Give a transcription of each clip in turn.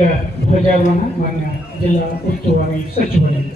ಈಗ ಧ್ವಜಾರೋಹಣ ಮಾನ್ಯ ಜಿಲ್ಲಾ ಉಸ್ತುವಾರಿ ಸಚಿವರಿಂದ.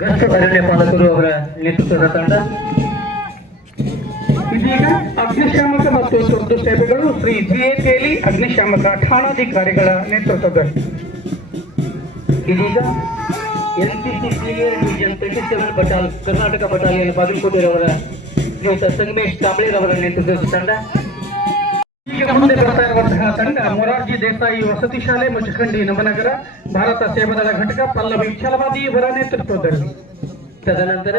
ಗಸ್ತು ಅರಣ್ಯ ಪಾಲಕರು ಅವರ ನೇತೃತ್ವದ ತಂಡ ಇದೀಗ ಅಗ್ನಿಶಾಮಕ ಮತ್ತು ತುರ್ತು ಸೇವೆಗಳು ಶ್ರೀ ಜಿಎ ಅಗ್ನಿಶಾಮಕ ಠಾಣಾಧಿಕಾರಿಗಳ ನೇತೃತ್ವದಲ್ಲಿ ಇದೀಗ ಎನ್ಸಿಸಿಸಿಎ ಡಿವಿಷನ್ 37 ಬಟಾಲ್ ಕರ್ನಾಟಕ ಬಟಾಲಿಯನ್ ಬಾಗಲಕೋಟೆರವರ ಶ್ರೀಯುತ ಸಂಗಮೇಶ್ ಕಾಂಬ್ಳೆರವರ ನೇತೃತ್ವದ ತಂಡ. ಈಗ ಮುಂದೆ ಬರ್ತಾ ಇರುವಂತಹ ತಂಡ ಮೊರಾರ್ಜಿ ದೇಸಾಯಿ ವಸತಿ ಶಾಲೆ ಮುಚಖಂಡಿ ನವನಗರ ಭಾರತ ಸೇವಾದಳ ಘಟಕ ಪಲ್ಲವಿ ಛಲವಾದಿ ಇವರ ನೇತೃತ್ವದಲ್ಲಿ. ತದನಂತರ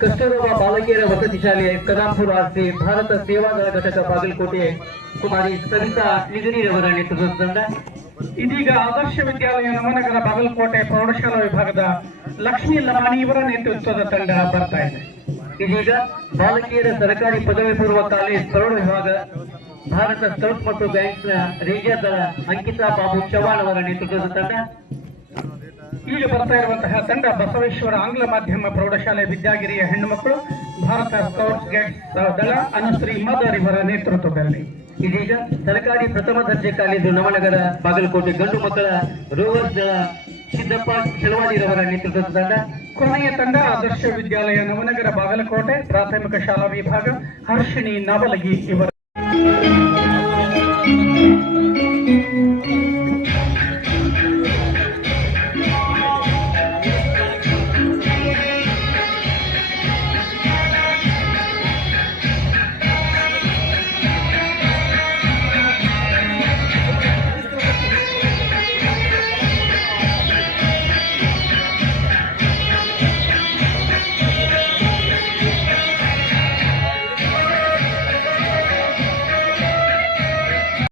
ಕಸ್ತೂರಬಾ ಬಾಲಕಿಯರ ವಸತಿ ಶಾಲೆ ಕದಾಂಪುರ ಆರ್ಸಿ ಭಾರತ ಸೇವಾದಳ ಘಟಕ ಬಾಗಲಕೋಟೆ ಕುಮಾರಿ ಸವಿತಾ ನಿಗರಿರವರ ನೇತೃತ್ವದ ತಂಡ. ಇದೀಗ ಆದರ್ಶ ವಿದ್ಯಾಲಯ ನವನಗರ ಬಾಗಲಕೋಟೆ ಪ್ರೌಢಶಾಲಾ ವಿಭಾಗದ ಲಕ್ಷ್ಮೀ ಲಮಾಣಿ ಇವರ ನೇತೃತ್ವದ ತಂಡ ಬರ್ತಾ ಇದೆ. ಇದೀಗ ಬಾಲಕಿಯರ ಸರ್ಕಾರಿ ಪದವಿ ಪೂರ್ವ ಕಾಲೇಜ್ ಪ್ರೌಢ ವಿಭಾಗ ಭಾರತ ಸ್ಕೌಟ್ ಮತ್ತು ಗೈಡ್ಸ್ ನ ರೇಂಜರ್ ದಳ ಅಂಕಿತಾ ಬಾಬು ಚವ್ಹಾಣ್ ಅವರ ನೇತೃತ್ವದ ತಂಡ. ಈಗ ಬರ್ತಾ ಇರುವಂತಹ ತಂಡ ಬಸವೇಶ್ವರ ಆಂಗ್ಲ ಮಾಧ್ಯಮ ಪ್ರೌಢಶಾಲೆ ವಿದ್ಯಾಗಿರಿಯ ಹೆಣ್ಣು ಮಕ್ಕಳು ಭಾರತ ಸ್ಕೌಟ್ಸ್ ಗೈಡ್ಸ್ ದಳ ಅನುಶ್ರೀ ಮದರ್ ಇವರ ನೇತೃತ್ವದಲ್ಲಿ. ಇದೀಗ ಸರ್ಕಾರಿ ಪ್ರಥಮ ದರ್ಜೆ ಕಾಲೇಜು ನವನಗರ ಬಾಗಲಕೋಟೆ ಗಂಡು ಮಕ್ಕಳ ರೋವರ್ಸ್ ದಳ ಸಿದ್ದಪ್ಪ ಚಲವಾಡಿರವರ ನೇತೃತ್ವದ ತಂಡ. ಕೊನೆಯ ತಂಡ ಆದರ್ಶ ವಿದ್ಯಾಲಯ ನವನಗರ ಬಾಗಲಕೋಟೆ ಪ್ರಾಥಮಿಕ ಶಾಲಾ ವಿಭಾಗ ಹರ್ಷಿಣಿ ನವಲಗಿ ಇವರ